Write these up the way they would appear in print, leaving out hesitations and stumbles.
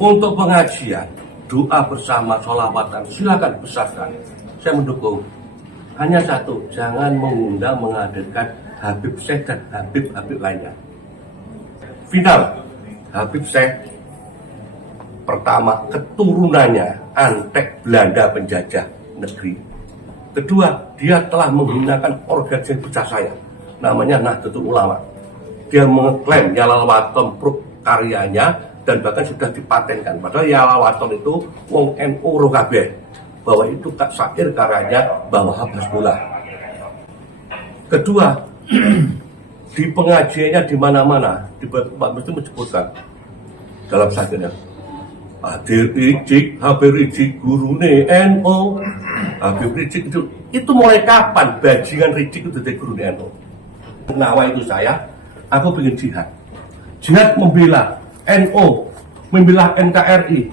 Untuk pengajian, doa bersama, sholawatan, silakan besarkan. Saya mendukung. Hanya satu, jangan mengundang menghadirkan Habib Syekh dan Habib lainnya. Final, Habib Syekh pertama keturunannya Antek Belanda penjajah negeri. Kedua, dia telah menggunakan organisasi besar saya, namanya Nahdlatul Ulama. Dia mengklaim Yalal Waton karyanya dan bahkan sudah dipatenkan. Padahal Yalal Waton itu wong NU Rokabeh, bahwa itu tak syair karyanya bahwa habis bola. Kedua, di pengajiannya di mana-mana, di Pak Mesti menyebutkan dalam syairnya, Habib Rizik gurune NU. Habib Rizik itu mulai kapan bajingan Rizik itu dari gurune NU? Nawa itu aku ingin jihad membela NU, membela NKRI,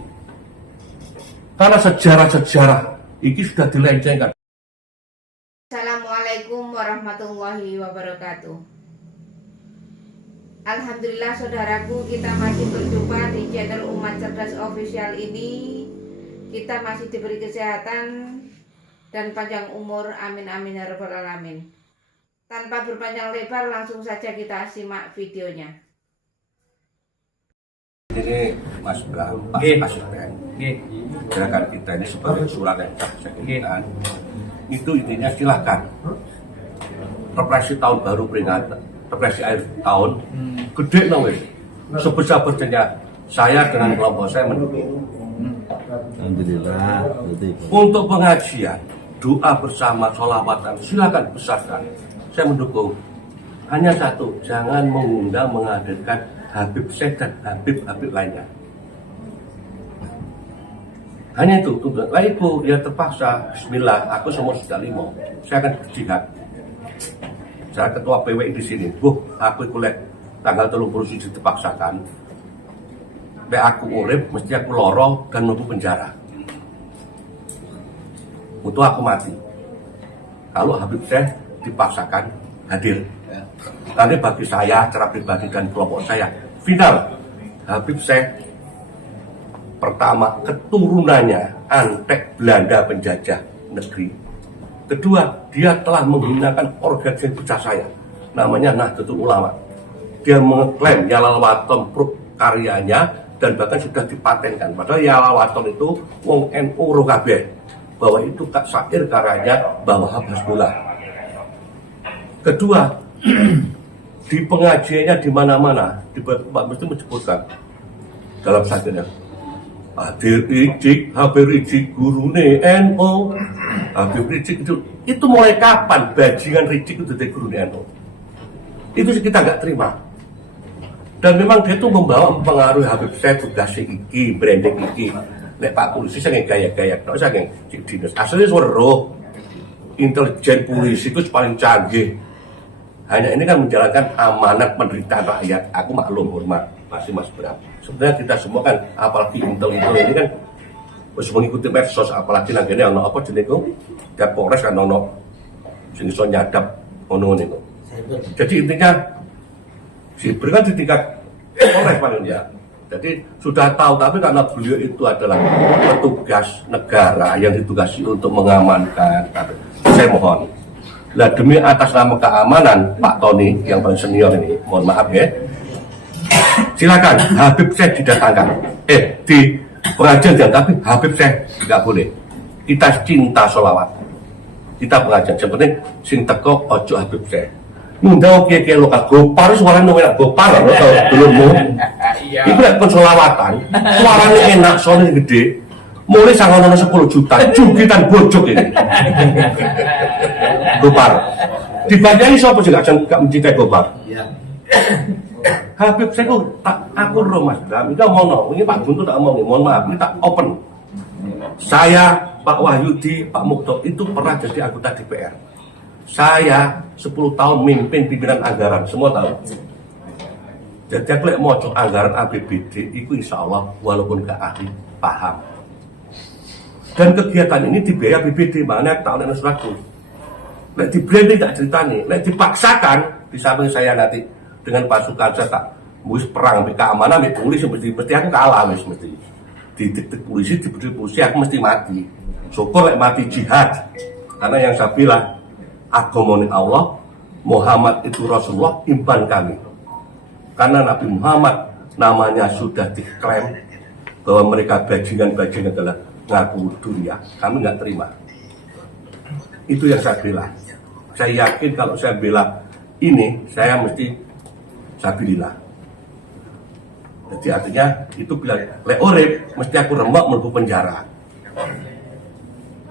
karena sejarah-sejarah ini sudah dilencengkan. Assalamualaikum warahmatullahi wabarakatuh. Alhamdulillah saudaraku, kita masih berjumpa di channel Umat Cerdas Official ini. Kita masih diberi kesehatan dan panjang umur, amin amin ya rabbal alamin. Tanpa berpanjang lebar, langsung saja kita simak videonya. Ini Mas Bram, Pak Asisten, gerakan kita ini sebagai surat yang kita itu intinya silakan represi tahun baru, peringatan represi akhir tahun gede wis sebesar-besarnya. Saya dengan kelompok saya mendukung. Alhamdulillah. Untuk pengajian, doa bersama, sholawatan, silakan besarkan. Saya mendukung. Hanya satu, jangan mengundang menghadirkan Habib Syekh dan Habib lainnya. Hanya itu, lah itu ya terpaksa. Bismillah, aku semua sudah limo. Saya akan berjihad. Saya ketua PWI di sini. Aku kuliah tanggal 30 dipaksakan. Aku urip, mesti aku loro dan menuju penjara. Untuk aku mati. Kalau Habib Syekh dipaksakan hadir. Nanti bagi saya, cara pribadi dan kelompok saya, final, Habib Syekh pertama keturunannya Antek Belanda penjajah negeri. Kedua, dia telah menggunakan organisasi besar saya, namanya Nahdlatul Ulama. Dia mengklaim Yalal Waton karyanya dan bahkan sudah dipatenkan. Padahal Yalal Waton itu wong NU Rokabeh, bahwa itu tak syair karyanya bahwa habis bola. Kedua, di pengajiannya di mana-mana, di Pak Mesti menyebutkan dalam syairnya, Habib Rizik gurune NU. Habib Rizik itu mulai kapan bajingan Rizik itu dari gurune NU? Itu kita nggak terima. Dan memang dia itu mempengaruhi Habib Syekh tugas iki, branding iki. Nek Pak Polisi saya gaya-gaya, kalau saya cik dinas. Aslinya suruh intelijen polisi itu paling canggih. Hanya ini kan menjalankan amanat penderitaan rakyat. Aku maklum, hormat, masih Mas Bram. Sebenarnya kita semua kan, apalagi intel ini kan harus mengikuti medsos, apalagi nantinya ono apa jenis itu, dan Polres kan ono jenis nyadap ono itu. Jadi intinya si kan di tingkat Polres paling ya. Jadi sudah tahu, tapi karena beliau itu adalah petugas negara yang ditugasi untuk mengamankan. Saya mohon. Lah demi atas nama keamanan Pak Tony yang paling senior ini, mohon maaf ya, silakan Habib Syekh didatangkan. Di pengajian jangan, tapi Habib Syekh nggak boleh. Kita cinta sholawat, kita pengajian. Seperti sing teko ojo Habib Syekh. Ngundang kiai lokal Gopar, suaranya nomor Gopar, lo tau belum mau? Itu kan pensolawatan, suaranya enak, soalnya gede. Mulai sangat 10 juta, jugitan bojok ini. Gopar. Dibayani siapa sih gak mencintai Gopar? Habib Syekh aku roh Mas Bram, itu ngomong, ini Pak Guntur tak ngomong, mohon maaf, ini tak open. Saya, Pak Wahyudi, Pak Mukto itu pernah jadi anggota DPR. Saya 10 tahun mimpin pimpinan anggaran, semua tahu. Jadi aku mau anggaran APBD, itu insya Allah walaupun gak ahli, paham. Dan kegiatan ini dibiayai APBD, makanya tahun ini suraku. Nek di branding tak ceritani, nek dipaksakan, di samping saya nanti dengan pasukan saya tak Wis perang mbek keamanan mbek polisi mesti aku kalah wis mesti. Didik polisi, diberi polisi aku mesti mati. Syukur lek mati jihad. Karena yang saya bilang agamane Allah, Muhammad itu Rasulullah, imban kami. Karena Nabi Muhammad namanya sudah diklaim bahwa mereka bajingan-bajingan adalah ngaku dunia. Kami nggak terima. Itu yang saya bela. Saya yakin kalau saya bela ini, saya mesti sabilillah. Jadi artinya itu bilang lek urip mesti aku rembak mlebu penjara.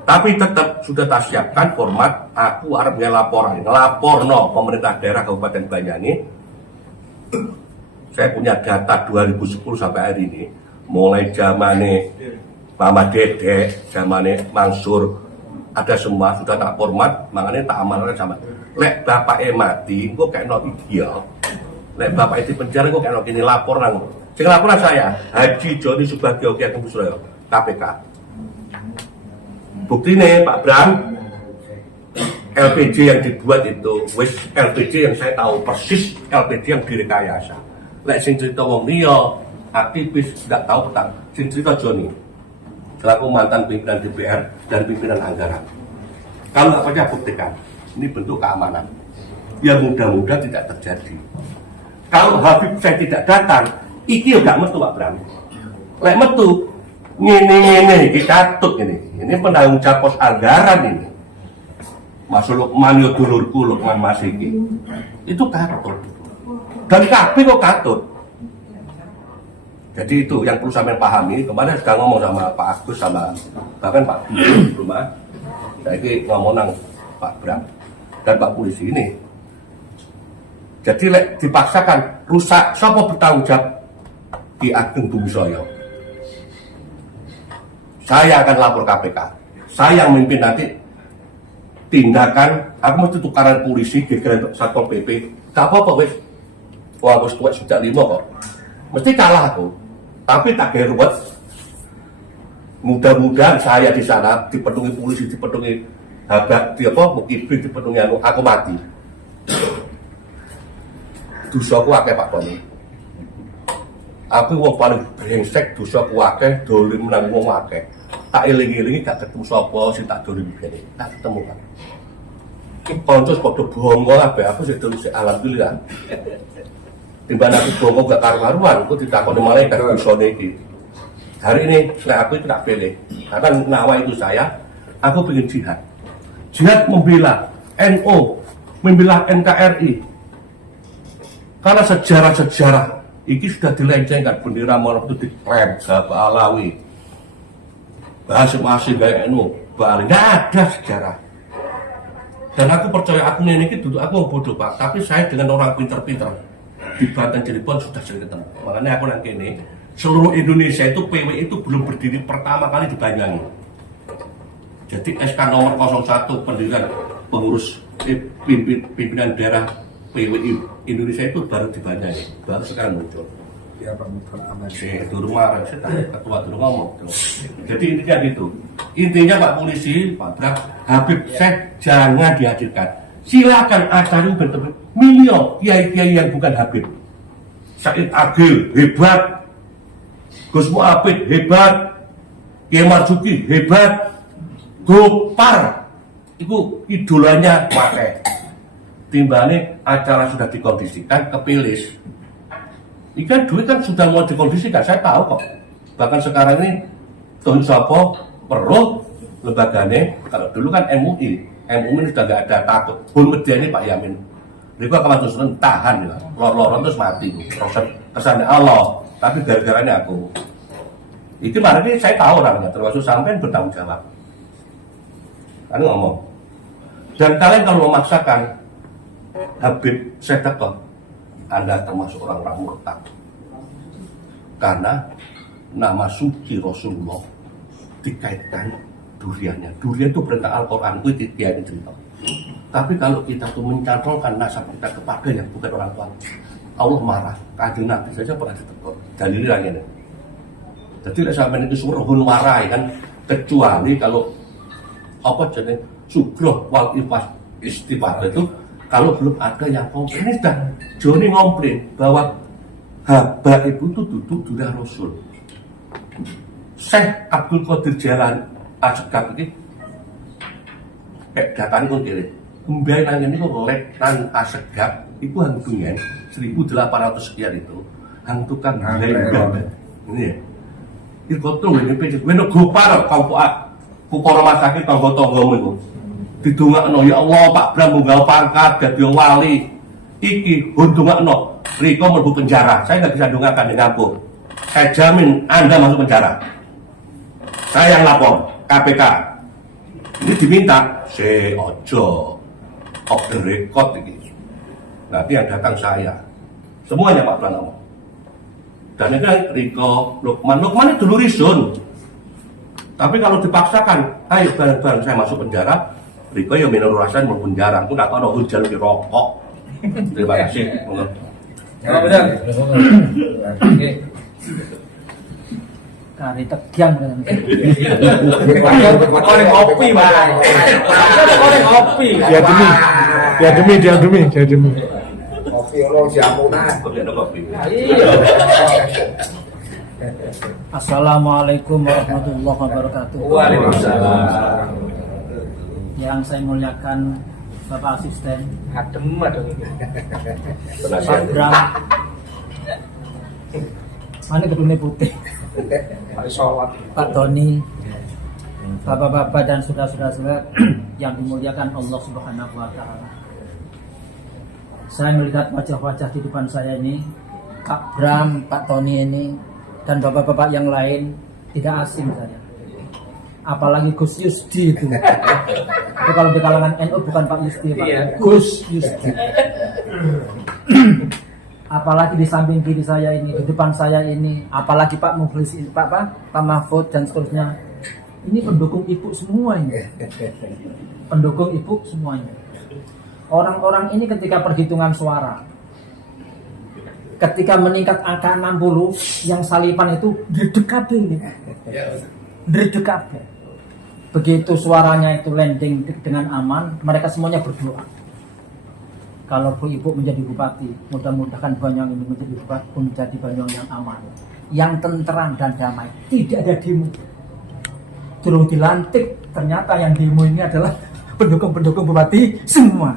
Tapi tetap sudah tak siapkan format aku arep ngelaporno pemerintah daerah Kabupaten Banyuwangi. Saya punya data 2010 sampai hari ini, mulai zamane Mama Dedek, zamane Mansur, ada semua sudah tak format, makanya tak amankan sama. Lek bapake mati, engko kena ideal. Lek bapak itu penjara, engko kena kini lapor nang. Sing laporan saya, Haji Joni Subagio Ki Ageng Kuswoyo, KPK. Buktinya Pak Bram, LPG yang dibuat itu, wis LPG yang saya tahu persis LPG yang direkayasa. Lek sing cerita wong liya, aktivis tidak tahu tentang sing cerita Joni. Selaku mantan pimpinan DPR dan pimpinan anggaran. Kalau nggak percaya buktikan, ini bentuk keamanan. Ya mudah-mudahan tidak terjadi. Kalau Habib saya tidak datang, iki yo gak metu Pak Bram. Lek metu, ngene iki katut ini. Ini penanggung jawab pos anggaran ini. Mas Lukman yo dulurku Lukman Mas iki. Itu katut. Dan kabeh kok katut. Jadi itu yang perlu sampean pahami. Kemarin sudah ngomong sama Pak Agus sama bahkan Pak rumah. Saya ini ngomong nang Pak Bram dan Pak Polisi ini. Jadi lek dipaksakan rusak, siapa bertanggung jawab? Ki Ageng Kuswoyo. Saya akan lapor KPK. Saya yang memimpin nanti tindakan. Aku mesti tukaran polisi, gegeran Satpol PP. Tak apa-apa wis. Wah, wis tuwek sudah 5 kok. Mesti kalah aku. Tapi tak geruwet. Mudah-mudahan saya di sana dipenuhi polisi, dipenuhi habak, mukibin, dipenuhi aku mati. Dosaku akeh Pak Tony. Aku wong paling brengsek, dosaku akeh, dolim nang wong akeh. Tak eling-elingi gak ketemu sapa sing tak dolim kene. Tak ketemu kan. Ki kanca padha bongo kabeh, aku sik dolim sik alhamdulillah. Timbang aku bongo gak karu-karuan, aku ditakoni malaikat dosane iki. Hari ini setelah aku itu tak pilih. Karena nawa itu saya, aku pengen jihad. Jihad membela NU, membela NKRI. Karena sejarah-sejarah ini sudah dilencengkan, bendera Maulana itu diklaim, Bapak Alawi, masing-masing gaya NU, Bali, nggak ada sejarah. Dan aku percaya aku ini duduk aku bodoh Pak, tapi saya dengan orang pinter-pinter di Banten Cirebon sudah sering ketemu. Makanya aku nanti ini seluruh Indonesia itu PW itu belum berdiri pertama kali di Banyuwangi. Jadi SK nomor 01 pendirian pengurus pimpinan daerah PWI Indonesia itu baru di Banyuwangi, baru sekarang muncul. Ya Pak Muhammad Ahmad. Itu rumah ketua dulu ngomong. Jadi intinya gitu. Intinya Pak Polisi, Pak Bram, Habib Syekh jangan dihadirkan. Silakan acari bertemu milion kiai-kiai yang bukan Habib. Said Agil hebat, Gus Mu'abid hebat, Kiai Marzuki hebat, Gopar itu idolanya pakai. Timbangnya acara sudah dikondisikan kepilis. Ikan duit kan sudah mau dikondisikan, saya tahu kok. Bahkan sekarang ini Tun Sopo perlu lembaganya, kalau dulu kan MUI ini sudah nggak ada takut. Pun mediani Pak Yamin. Mereka kalau terus tahan, lor-loran terus mati. Kesannya Allah, tapi gara-garanya aku. Itu mana ini saya tahu orangnya, termasuk sampai bertanggung jawab. Kan ngomong. Dan kalian kalau memaksakan Habib Syekh Tekon, Anda termasuk orang-orang murtad. Karena nama suci Rasulullah dikaitkan duriannya. Durian itu perintah Al-Quran, itu dia yang cerita. Tapi kalau kita tuh mencantolkan nasab kita kepada yang bukan orang tua, Allah marah. Kanjeng Nabi saja pernah ditegur. Dalilnya ini. Jadi sampai itu suruhun warai kan, kecuali kalau apa jenis sugro wal istighfar itu kalau belum ada yang komplain. Ini sudah Joni ngomplain bahwa Haba ibu itu duduk durah Rasul. Syekh Abdul Qadir Jalan Asegaf ini datang itu kiri. Kembali nang ini kok lek nang Asegaf itu hantunya 1800 sekian itu hang tukang gulai ini ya. Iki koto ngene pecet weno gopar kukara masake tangga-tanggamu iku. Didongakno ya Allah Pak Bram munggah pangkat dadi wali. Iki ndongakno Riko mlebu penjara. Saya nggak bisa dongakkan dengan ampun. Saya jamin Anda masuk penjara. Saya yang lapor KPK. Ini diminta ojo off the record ini. Nanti yang datang saya. Semuanya Pak Pranowo. Dan ini kan Riko, Lukman itu dulu risun. Tapi kalau dipaksakan, ayo bareng-bareng saya masuk penjara, Riko ya minum rasan mau penjara. Aku nggak tahu hujan di rokok. Terima kasih. Ya benar. Oke. Kari tegiang kan. Korek kopi, Pak. Korek kopi. Diademi. Kopi ono jamunan. Kopi ada kopi. Iya. Assalamualaikum warahmatullahi wabarakatuh. Waalaikumsalam. Yang saya muliakan Bapak Asisten, Adem. Pak Bram, mana gedungnya putih, Hari sholat. Pak Tony, Bapak-bapak dan saudara-saudara yang dimuliakan Allah Subhanahu wa Ta'ala. Saya melihat wajah-wajah di depan saya ini, Pak Bram, Pak Tony ini, dan bapak-bapak yang lain tidak asing saya. Apalagi Gus Yusdi itu. Itu kalau di kalangan NU bukan Pak Yusdi, Pak. Iya. Gus Yusdi. Apalagi di samping kiri saya ini, di depan saya ini, apalagi Pak Mukhlis ini, Pak Mahfud dan seterusnya. Ini pendukung ibu semua ini. Pendukung ibu semuanya. Orang-orang ini ketika perhitungan suara, ketika meningkat angka 60, yang salipan itu dredeg ini. Dredeg. Begitu suaranya itu landing dengan aman, mereka semuanya berdoa. Kalau Bu Ibu menjadi bupati, mudah-mudahan Banyuwangi ini menjadi Banyuwangi yang aman, yang tenteram dan damai, tidak ada demo. Turun dilantik, ternyata yang demo ini adalah pendukung-pendukung bupati semua.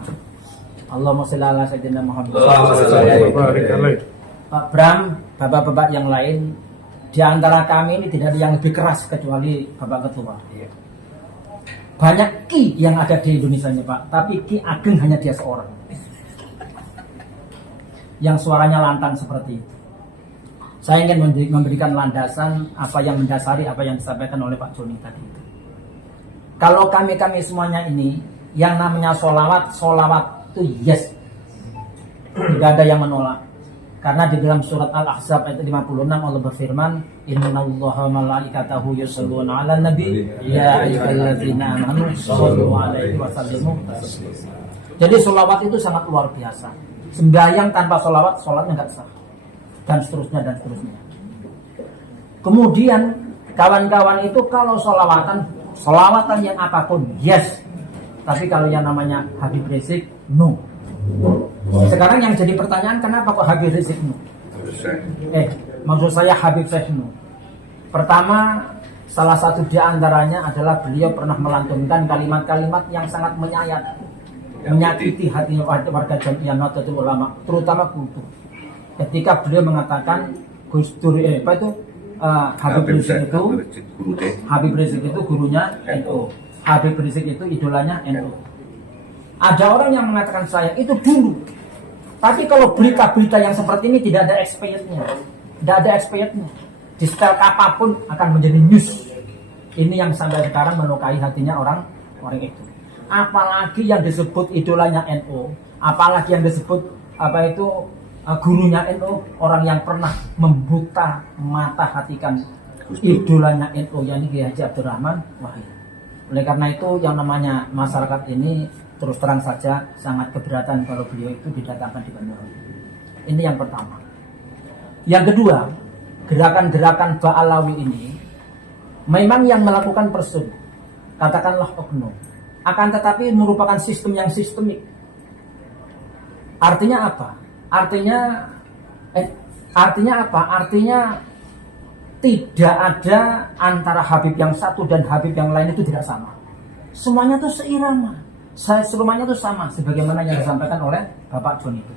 Allahumma sholli ala sayyidina Muhammad. Pak Bram, bapak-bapak yang lain, di antara kami ini tidak ada yang lebih keras kecuali Bapak Ketua. Banyak Ki yang ada di Indonesia ini Pak, tapi Ki Ageng hanya dia seorang. Yang suaranya lantang seperti itu. Saya ingin memberikan landasan apa yang mendasari apa yang disampaikan oleh Pak Joni tadi itu. Kalau kami semuanya ini, yang namanya solawat itu yes. Tidak ada yang menolak. Karena di dalam surat Al-Ahzab ayat 56 Allah berfirman, Innallaha malaikatahu yusholluna 'alan nabi ya ayyuhalladzina amanu shollu 'alaihi wa sallimu taslima. Jadi sholawat itu sangat luar biasa. Sembahyang tanpa sholawat, sholatnya nggak sah. Dan seterusnya. Kemudian kawan-kawan itu kalau sholawatan yang apapun yes. Tapi kalau yang namanya Habib Rizik no. Sekarang yang jadi pertanyaan, kenapa kok Habib Rizik no? Maksud saya Habib Rizik no. Pertama, salah satu di antaranya adalah beliau pernah melantunkan kalimat-kalimat yang sangat menyakiti hati warga Jamiah Nahdlatul Ulama, terutama kultur. Ketika beliau mengatakan Gus Dur Habib Rizik itu gurunya NU. Habib Rizik itu idolanya NU. Ada orang yang mengatakan saya itu dulu. Tapi kalau berita-berita yang seperti ini tidak ada expirednya. Tidak ada expirednya. Di setel apapun akan menjadi news. Ini yang sampai sekarang melukai hatinya orang itu. Apalagi yang disebut idolanya NU, apalagi yang disebut gurunya NU, orang yang pernah membuta mata hatikan idolanya NU, yakni Kiai Haji Abdurrahman Wahid. Oleh karena itu yang namanya masyarakat ini terus terang saja sangat keberatan kalau beliau itu didatangkan di Banyuwangi. Ini yang pertama. Yang kedua, gerakan-gerakan Ba'alawi ini memang yang melakukan person, katakanlah oknum, akan tetapi merupakan sistem yang sistemik. Artinya apa? Artinya Artinya apa? Artinya tidak ada antara Habib yang satu dan Habib yang lain itu tidak sama. Semuanya itu seirama. Semuanya itu sama sebagaimana yang disampaikan oleh Bapak Joni itu.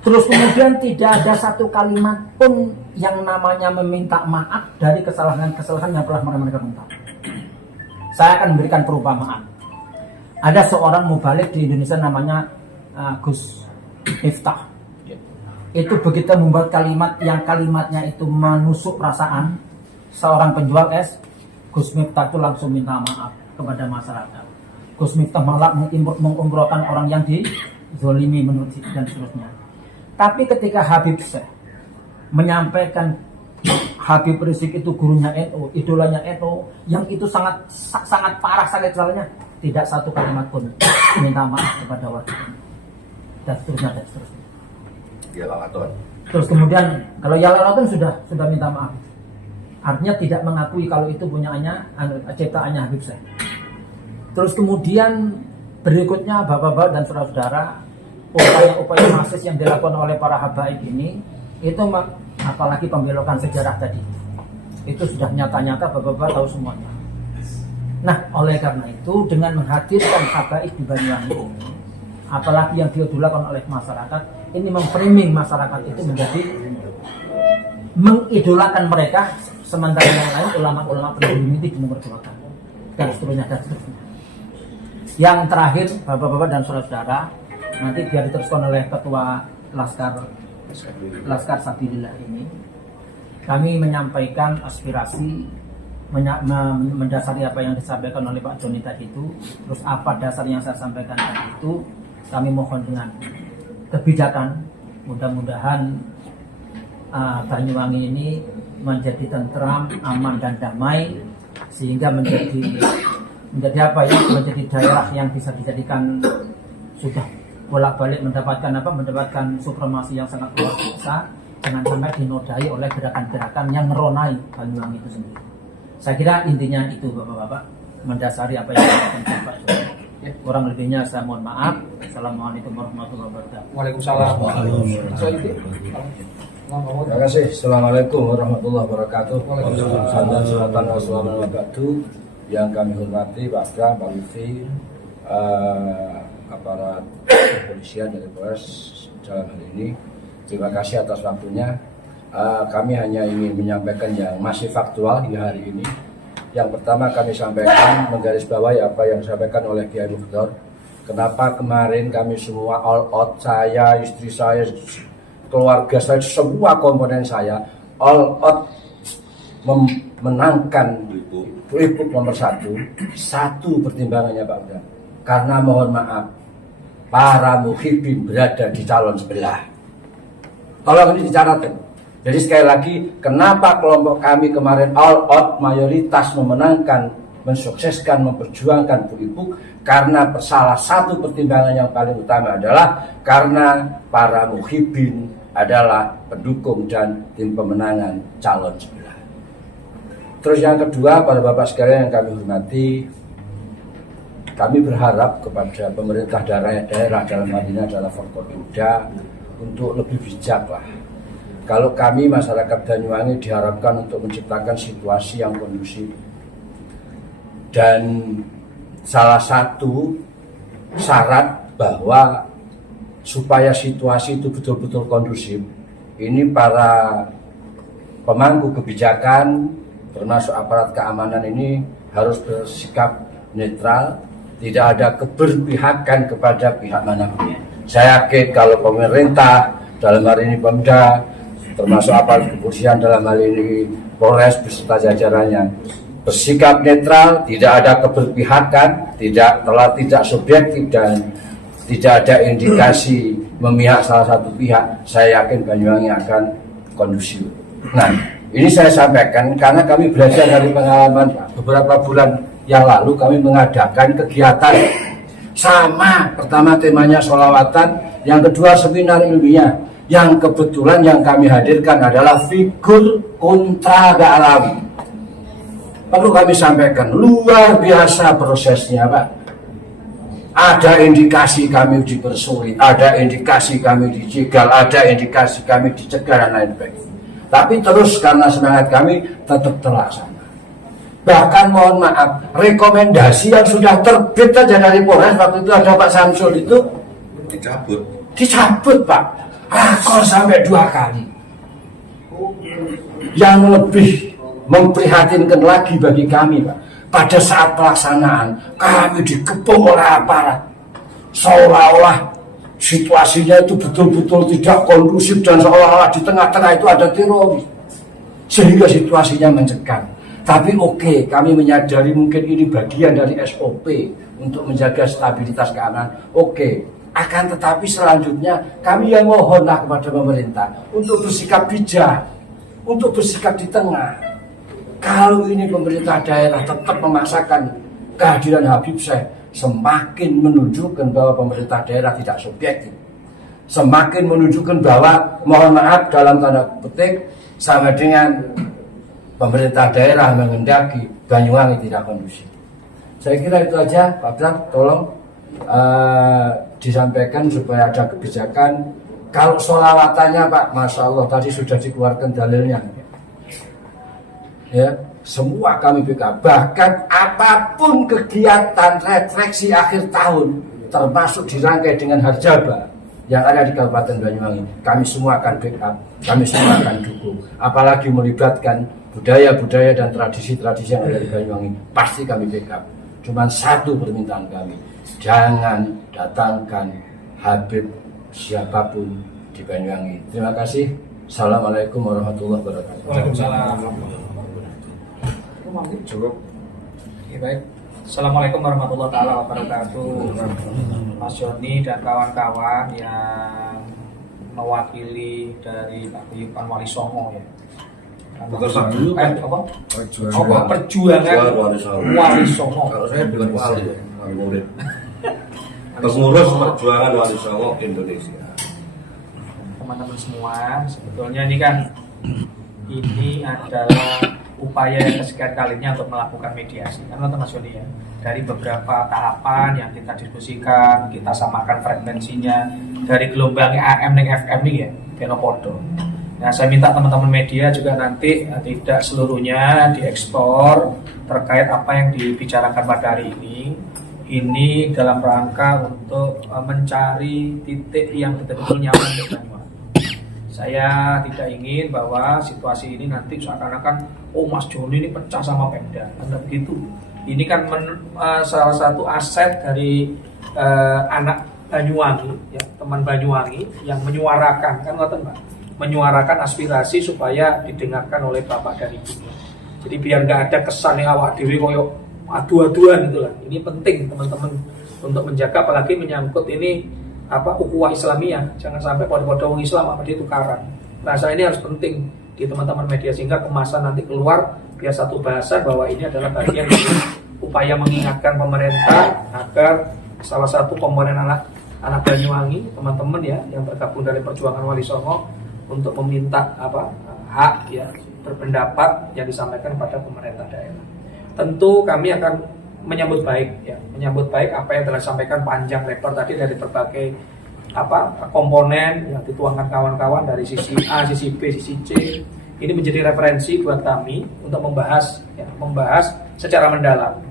Terus kemudian tidak ada satu kalimat pun yang namanya meminta maaf dari kesalahan-kesalahan yang pernah mereka minta. Saya akan memberikan perumpamaan. Ada seorang mubalik di Indonesia namanya Gus Miftah. Itu begitu membuat kalimat yang kalimatnya itu menusuk perasaan seorang penjual es, Gus Miftah itu langsung minta maaf kepada masyarakat. Gus Miftah malah mengumrohkan orang yang dizolimi menurut dan seterusnya. Tapi ketika Habib Syekh menyampaikan Habib Rizik itu gurunya NU, idolanya NU, yang itu sangat parah sakit salahnya, tidak satu kalimat pun minta maaf kepada warga dan seterusnya dan seterusnya. Ya Lalaton. Terus kemudian kalau ya Lalaton sudah minta maaf, artinya tidak mengakui kalau itu punyaannya ciptaannya Habib Syekh. Terus kemudian berikutnya bapak-bapak dan saudara-saudara, upaya-upaya masis yang dilakukan oleh para habaib ini itu apalagi pembelokan sejarah tadi itu sudah nyata-nyata bapak-bapak tahu semuanya. Nah, oleh karena itu dengan menghadirkan habaib di Banyuwangi ini, apalagi yang diidolakan oleh masyarakat, ini memframing masyarakat itu menjadi mengidolakan mereka, sementara yang lain ulama-ulama pendahulu ini dimerdekakan dan seterusnya dan seterusnya. Yang terakhir bapak-bapak dan saudara-saudara, nanti biar diteruskan oleh ketua Laskar Sabilillah ini, kami menyampaikan aspirasi mendasari apa yang disampaikan oleh Pak Joni tadi itu. Terus apa dasar yang saya sampaikan tadi itu, kami mohon dengan kebijakan, mudah-mudahan Banyuwangi ini menjadi tentram, aman dan damai, sehingga menjadi apa ya, menjadi daerah yang bisa dijadikan sudah bolak-balik mendapatkan supremasi yang sangat luar biasa, jangan sampai dinodai oleh gerakan-gerakan yang meronai Banyuwangi itu sendiri. Saya kira intinya itu bapak-bapak, mendasari apa yang disampaikan Pak Joni. Kurang lebihnya saya mohon maaf. Assalamualaikum warahmatullahi wabarakatuh. Waalaikumsalam. Terima kasih. Assalamualaikum warahmatullahi wabarakatuh. Wassalamualaikum wabarakatuh. Yang kami hormati Pak Bram, Pak Lutfi, aparat kepolisian dari Polres dalam hal ini. Terima kasih atas waktunya. Kami hanya ingin menyampaikan yang masih faktual hingga hari ini. Yang pertama kami sampaikan menggarisbawahi apa yang disampaikan oleh Kiai Mukhtar. Kenapa kemarin kami semua all out, saya, istri saya, keluarga saya, semua komponen saya all out memenangkan Pilgub nomor 1. Satu pertimbangannya Pak Bram, karena mohon maaf, para muhibin berada di calon sebelah. Tolong ini dicatatkan. Jadi sekali lagi, kenapa kelompok kami kemarin all out mayoritas memenangkan, mensukseskan, memperjuangkan Bu Ibu? Karena salah satu pertimbangan yang paling utama adalah karena para muhibin adalah pendukung dan tim pemenangan calon sebelah. Terus yang kedua, para bapak sekalian yang kami hormati, kami berharap kepada pemerintah daerah dalam hal ini adalah Forkopimda untuk lebih bijak lah. Kalau kami masyarakat Banyuwangi diharapkan untuk menciptakan situasi yang kondusif, dan salah satu syarat bahwa supaya situasi itu betul-betul kondusif, ini para pemangku kebijakan termasuk aparat keamanan ini harus bersikap netral, tidak ada keberpihakan kepada pihak manapun. Saya yakin kalau pemerintah dalam hal ini Pemda, termasuk aparat kepolisian dalam hal ini Polres beserta jajarannya, bersikap netral, tidak ada keberpihakan, tidak subjektif dan tidak ada indikasi memihak salah satu pihak, saya yakin Banyuwangi akan kondusif. Nah, ini saya sampaikan karena kami belajar dari pengalaman beberapa bulan yang lalu. Kami mengadakan kegiatan sama, pertama temanya sholawatan, yang kedua seminar ilmiah, yang kebetulan yang kami hadirkan adalah figur kontra Alawi. Perlu kami sampaikan, luar biasa prosesnya Pak. Ada indikasi kami dipersulit, ada indikasi kami dijegal, ada indikasi kami dicegah dan lain sebagainya. Tapi terus karena semangat kami tetap terlaksana. Bahkan mohon maaf, rekomendasi yang sudah terbit saja dari Polres waktu itu ada Pak Samsul itu dicabut Pak. Rakor sampai 2 kali. Yang lebih memprihatinkan lagi bagi kami Pak, pada saat pelaksanaan kami dikepung oleh aparat, seolah-olah situasinya itu betul-betul tidak kondusif dan seolah-olah di tengah-tengah itu ada teroris, sehingga situasinya mencekam. Tapi oke, kami menyadari mungkin ini bagian dari SOP untuk menjaga stabilitas keamanan. Oke, akan tetapi selanjutnya kami yang mohonlah kepada pemerintah untuk bersikap bijak, untuk bersikap di tengah. Kalau ini pemerintah daerah tetap memaksakan kehadiran Habib Syekh, semakin menunjukkan bahwa pemerintah daerah tidak subjektif, semakin menunjukkan bahwa mohon maaf dalam tanda petik sama dengan pemerintah daerah menghendaki Banyuwangi tidak kondusif. Saya kira itu aja Pak Bram, tolong disampaikan supaya ada kebijakan. Kalau sholawatannya Pak, Masya Allah tadi sudah dikeluarkan dalilnya. Ya, semua kami backup. Bahkan apapun kegiatan refleksi akhir tahun, termasuk dirangkai dengan Harjaba yang ada di Kabupaten Banyuwangi, kami semua akan backup, kami semua akan dukung. Apalagi melibatkan budaya-budaya dan tradisi-tradisi yang ada di Banyuwangi, pasti kami backup. Cuman satu permintaan kami, jangan datangkan Habib siapapun di Banyuwangi. Terima kasih. Assalamualaikum warahmatullahi wabarakatuh. Waalaikumsalam. Cukup. Oke, baik. Assalamualaikum warahmatullahi wabarakatuh. Mas Joni dan kawan-kawan yang mewakili dari Paguyuban Wali Songo ya. Perjuangan Wali Songo. Kalau saya bukan wali ya, wali murid. Pengurus perjuangan Wali Songo Indonesia. Teman-teman semua, sebetulnya ini adalah upaya yang kesekian kalinya untuk melakukan mediasi. Karena Mas Joni ya, dari beberapa tahapan yang kita diskusikan, kita samakan frekuensinya dari gelombang AM dan FM ini ya, Benopodo. Nah, saya minta teman-teman media juga nanti tidak seluruhnya diekspor terkait apa yang dibicarakan pada hari ini. Ini dalam rangka untuk mencari titik yang betul-betul nyaman untuk Banyuwangi. Saya tidak ingin bahwa situasi ini nanti seakan-akan Mas Joni ini pecah sama Pemda. Karena begitu. Ini kan salah satu aset dari anak Banyuwangi, ya, teman Banyuwangi yang menyuarakan, kan ngoten Pak, menyuarakan aspirasi supaya didengarkan oleh Bapak dan Ibunya. Jadi biar nggak ada kesan yang awak dewi koyok adu-aduan gitu lah. Ini penting teman-teman untuk menjaga, apalagi menyangkut ini ukhuwah Islamiyah. Jangan sampai pada orang Islam apa dia tukaran. Bahasa ini harus penting di teman-teman media sehingga kemasan nanti keluar biar satu bahasa bahwa ini adalah bagian dari upaya mengingatkan pemerintah agar salah satu komponen anak Banyuwangi, teman-teman ya yang bergabung dari perjuangan Wali Songo untuk meminta hak ya berpendapat yang disampaikan pada pemerintah daerah. Tentu kami akan menyambut baik apa yang telah disampaikan panjang lebar tadi dari berbagai komponen yang dituangkan kawan-kawan dari sisi A, sisi B, sisi C. Ini menjadi referensi buat kami untuk membahas secara mendalam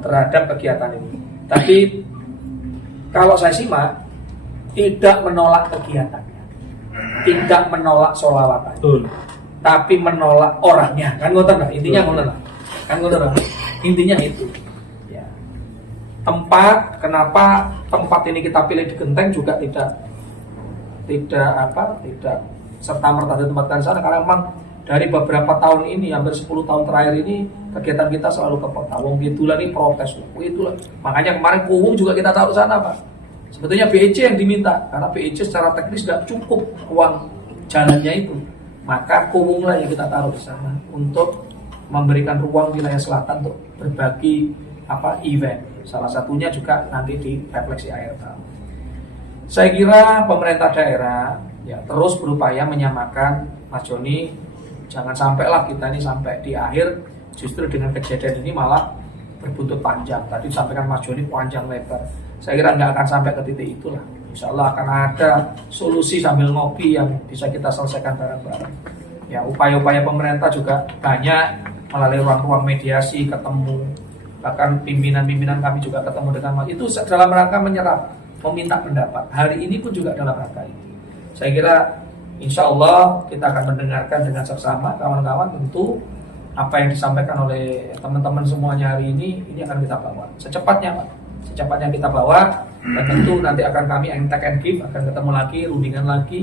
terhadap kegiatan ini. Tapi kalau saya simak tidak menolak kegiatannya, tidak menolak sholawatan, tapi menolak orangnya. Kan ngoten lah, intinya ngoten lah. Kan ngoten lah. Intinya itu. Ya. Kenapa tempat ini kita pilih di Genteng juga tidak serta-merta ditempatkan sana, karena memang dari beberapa tahun ini, hampir 10 tahun terakhir ini kegiatan kita selalu ke kota. Wong Kidul ini protes, itulah. Makanya kemarin Kuwung juga kita taruh sana, Pak. Sebetulnya BEC yang diminta, karena BEC secara teknis tidak cukup uang jalannya itu. Maka Kuwung lah yang kita taruh di sana untuk memberikan ruang wilayah selatan untuk berbagi event. Salah satunya juga nanti di refleksi akhir tahun. Saya kira pemerintah daerah ya terus berupaya menyamakan, Mas Joni. Jangan sampailah kita ini sampai di akhir justru dengan kejadian ini malah berbuntut panjang. Tadi disampaikan Mas Joni panjang lebar. Saya kira nggak akan sampai ke titik itulah. Insya Allah akan ada solusi sambil ngopi yang bisa kita selesaikan bareng-bareng. Ya, upaya-upaya pemerintah juga banyak melalui ruang-ruang mediasi, ketemu, bahkan pimpinan-pimpinan kami juga ketemu dengan itu dalam rangka menyerap, meminta pendapat. Hari ini pun juga dalam rangka itu. Saya kira insya Allah kita akan mendengarkan dengan seksama kawan-kawan, tentu apa yang disampaikan oleh teman-teman semuanya hari ini akan kita bawa secepatnya Pak. Secepatnya kita bawa, dan tentu nanti akan kami take and give, akan ketemu lagi, rundingan lagi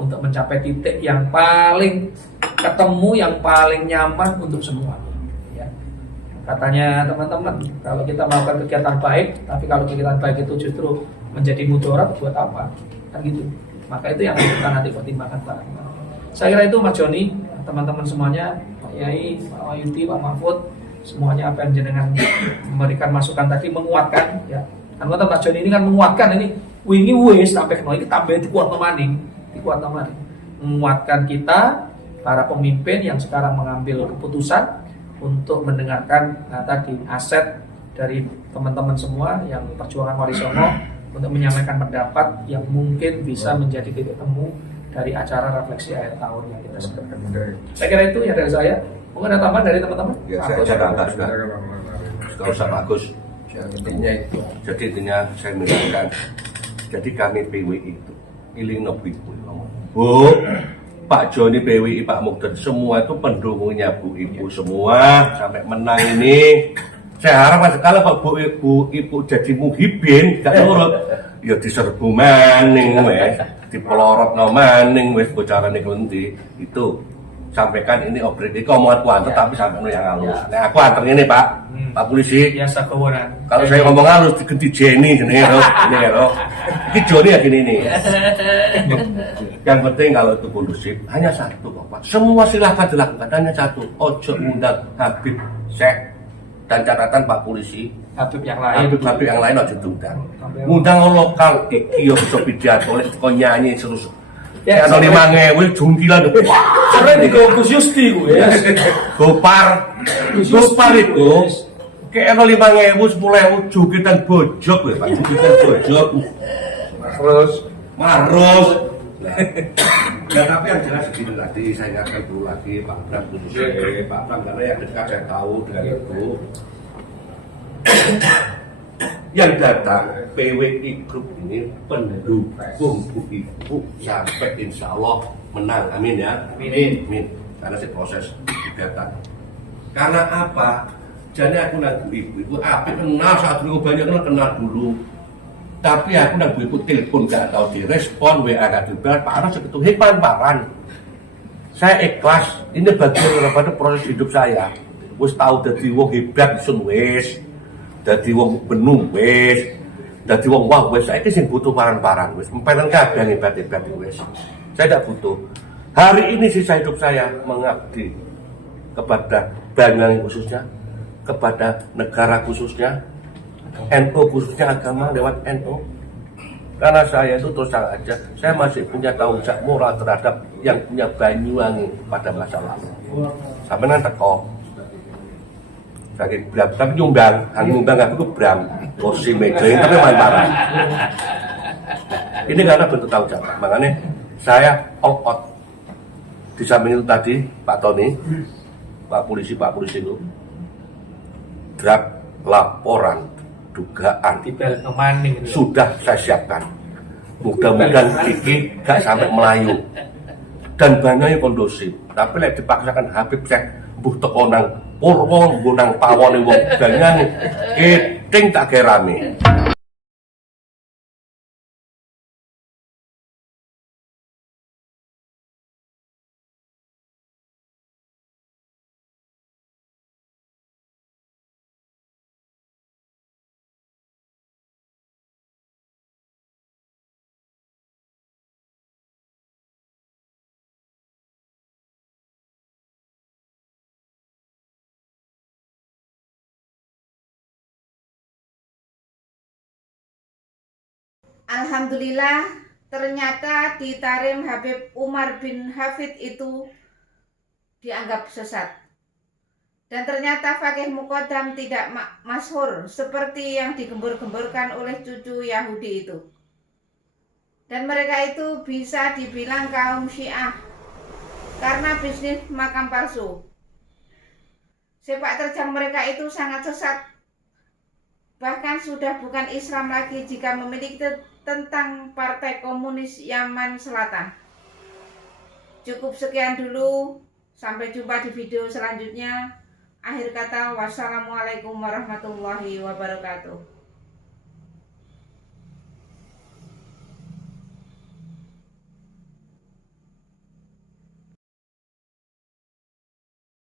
untuk mencapai titik yang paling ketemu, yang paling nyaman untuk semua. Ya. Katanya teman-teman, kalau kita melakukan kegiatan baik, tapi kalau kegiatan baik itu justru menjadi mudarat, buat apa? Kan gitu. Maka itu yang kita nanti pertimbangkan bareng. Saya kira itu Mas Joni, teman-teman semuanya, Pak Yai, Pak Wahyudi, Pak Mahfud, semuanya apa yang jenengan memberikan masukan tadi menguatkan ya. Kan Mas Joni ini kan menguatkan ini wingi wis sampai ini tambah dikuat maning, menguatkan kita para pemimpin yang sekarang mengambil keputusan untuk mendengarkan tadi aset dari teman-teman semua yang perjuangan Wali Songo untuk menyampaikan pendapat yang mungkin bisa menjadi titik temu dari acara refleksi akhir tahun yang kita sekarang. Saya kira itu ya dari saya. Mungkin ada tambahan dari teman-teman? Ya, saya tambah sudah. Kalau usah bagus. Jadi intinya saya mengingatkan. Jadi kami PWI itu iling nopi Bu, Pak Joni PWI, Pak Mukten, semua itu pendukungnya Bu Ibu semua sampai menang ini. Saya harap kalau Pak Bu Ibu jadi muhibin, gak nurut, ya diserbu maning wes, dipelorot no maning wes bocarane kelenti itu. Sampaikan ini operasi omongan kuantar tapi sampai yang halus. Nah aku antar ini Pak polisi. Biasa kewenangan. Kalau saya ngomong halus diganti Jenny ini Ini Joni ya gini nih. Yang penting kalau itu kondusif hanya satu kok Pak. Semua silahkan dilakukan hanya satu. Ojo undang Habib Syekh dan catatan Pak polisi. Habib yang lain. Habib yang lain ojo diundang. Undang lokal iki yo bisa pidato oleh nyanyi terus. Ya, atau 5.000 jungkilan sampai di Gus Yusti gue Gopar itu kayak 5.000 10.000 jukitan bojok ya Pak, jukitan bojok marus ya tapi yang jelas begini tadi saya ingatkan dulu lagi Pak Bram khususnya Pak Bram karena yang dekat saya tahu dengan itu yang datang PWI Group ini pendukung Bu Ibu sampai insya Allah menang, amin ya, amin. Karena si proses gugatan. Karena apa? Jadi aku nang Bu Ibu itu api kenal saat dulu banyak kenal dulu. Tapi aku nang Bu Ibu telepon gak tahu direspon, WA gak dibalas, parah segitu hebat. Saya ikhlas. Ini bagian daripada proses hidup saya. Wis tahu dadi wong hebat sun wis. Dadi wong benung wis. Dadi wong wah wis saiki sing butuh paran-paran wis. Empenen kabeh hebat-hebat wis. Saya tidak butuh. Hari ini sisa hidup saya mengabdi kepada Banyuwangi khususnya, kepada negara khususnya, NU khususnya agama lewat NU. Karena saya itu terus terang aja, saya masih punya tanggung jawab moral terhadap yang punya Banyuwangi pada masa lalu. Sampai nanti teko. Sakit berat, tapi nyumbang aku Bram, kursi meja ini tapi mantaran. Ini karena bentuk tanggung jawab, makanya saya all out. Di samping itu tadi Pak Tony, Pak polisi itu draft laporan dugaan sudah saya siapkan. Mudah-mudahan ini gak sampai Melayu dan banyaknya kondusif. Tapi lek dipaksakan Habib Syekh mbuh teko nang Purwo nang pawone wong Banyuwangi keting tak gerame. Alhamdulillah, ternyata di Tarim Habib Umar bin Hafid itu dianggap sesat. Dan ternyata Fakih Muqaddam tidak masyhur seperti yang digembur-gemburkan oleh cucu Yahudi itu. Dan mereka itu bisa dibilang kaum Syiah karena bisnis makam palsu. Sepak terjang mereka itu sangat sesat. Bahkan sudah bukan Islam lagi jika memiliki tentang Partai Komunis Yaman Selatan. Cukup sekian dulu. Sampai jumpa di video selanjutnya. Akhir kata, wassalamualaikum warahmatullahi wabarakatuh.